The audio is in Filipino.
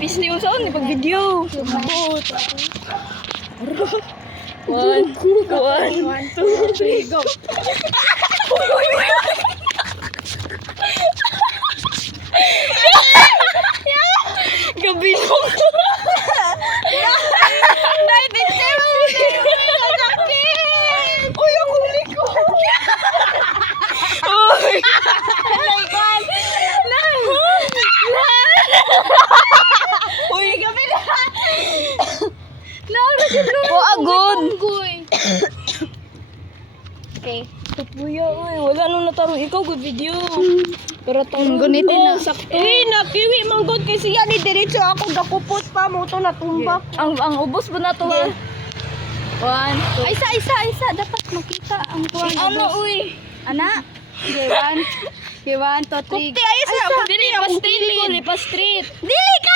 Pisli yung sound, di pag-video. Sumabot. 1, 2, 3, go. Gabi mo. Uy, ang huli ko. Uy. Uy, gabi na. Agod. Okay. Kuya, uy, wala nung natarong ikaw, good video. Pero tong Gunitin na. sakto. nakiwi manggod kay siya ni diretso ako gakupot pa mo to natumba. Ang ubos ba na to ha? 1, 2. Ay, isa. Dapat makita ang kuwan. Ano, uy? Ana? Okay, 1, 2, 3. Kupti ay sa Dili pa street. Dili ka